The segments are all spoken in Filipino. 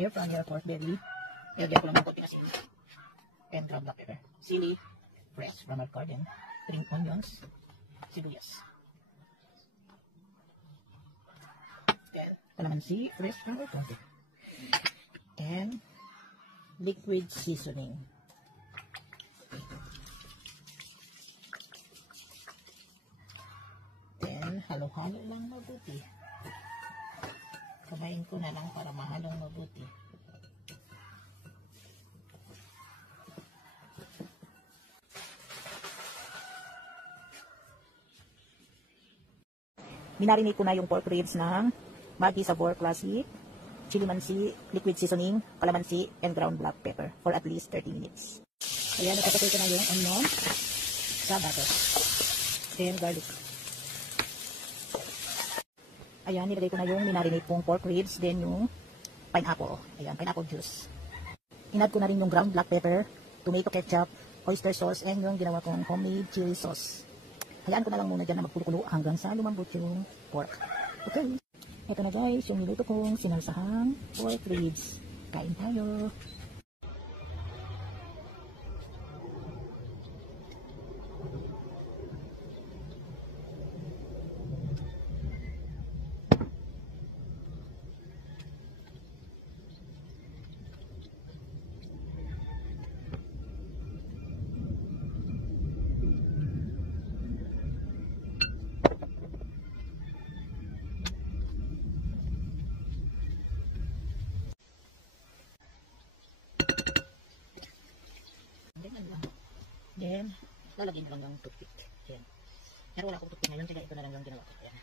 air fryer, pork belly. Ilagyan ko lang ng konti na sili. And ground black pepper. Sili, fresh from our garden. Green onions, sibuyas. Then, calamansi, fresh from our garden. And liquid seasoning. Then, halo-halo lang mabuti. Kamayin ko na lang para mahalong mabuti. Minarinate ko na yung pork ribs ng Maggi Sabor Classic, chili mansi, liquid seasoning, calamansi, and ground black pepper for at least 30 minutes. Ayan, nakapatoy ko na yung onion sa butter. Then, garlic. Ayan, nilagay ko na yung minarinate kong pork ribs, then yung pineapple. Ayan, pineapple juice. Inad ko na rin yung ground black pepper, tomato ketchup, oyster sauce, and yung ginawa kong homemade chili sauce. Hayaan ko na lang muna dyan na magkulo-kulo hanggang sa lumambot yung pork. Okay. Ito na guys, yung niluto kong sinalsahang pork ribs. Kain tayo. Then, lalagyan na lang yung toothpick. Ayan. Pero wala akong toothpick ngayon, kaya ito na lang yung ginawa ko. Ayan.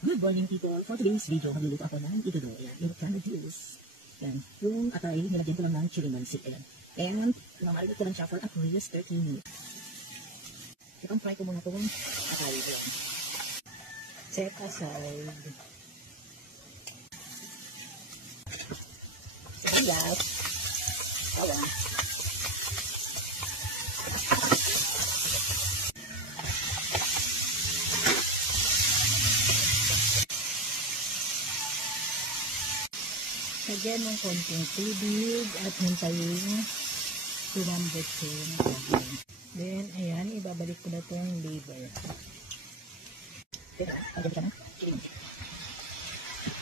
Good morning people! For today's video, magluluto ako ng igado. Ayan, yung canned juice. Ayan, yung atay, nilagyan ko lang ng chili mansi. Ayan. And, namarinate ko lang siya for at least 30 minutes. Itong fry ko muna itong atay. Ayan. Set aside. Sibuyas. Ayan. Lagyan ng konting tubig at hintayin lumambot yung kanin. Then, ayan, ibabalik ko na itong liver. Then, agad ka na.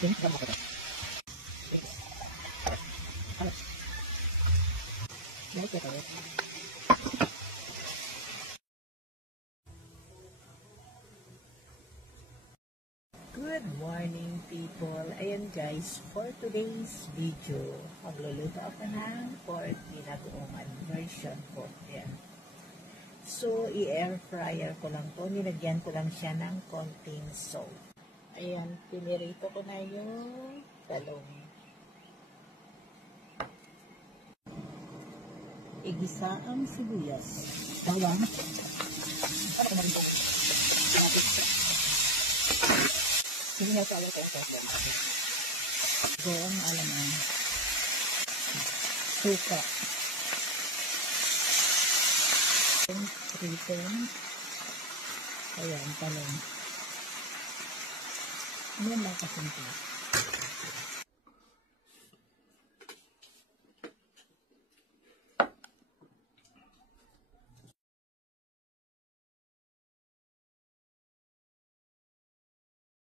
Then, gama ko ito. Balik ko ito. Good morning people! Ayan guys, for today's video, magluluto ako ng pork binagoongan version 4. Ayan. So, i-air fryer ko lang to. Nilagyan ko lang siya ng konting salt. Ayan, pinirito ko na yung talong. Igisa ang sibuyas. Bawang. Ano ko na rin po? Sinihal ko alam ko yung problem. Goong alaman. Suka. Ripen. Ayan, talong. Yan lang kasimple.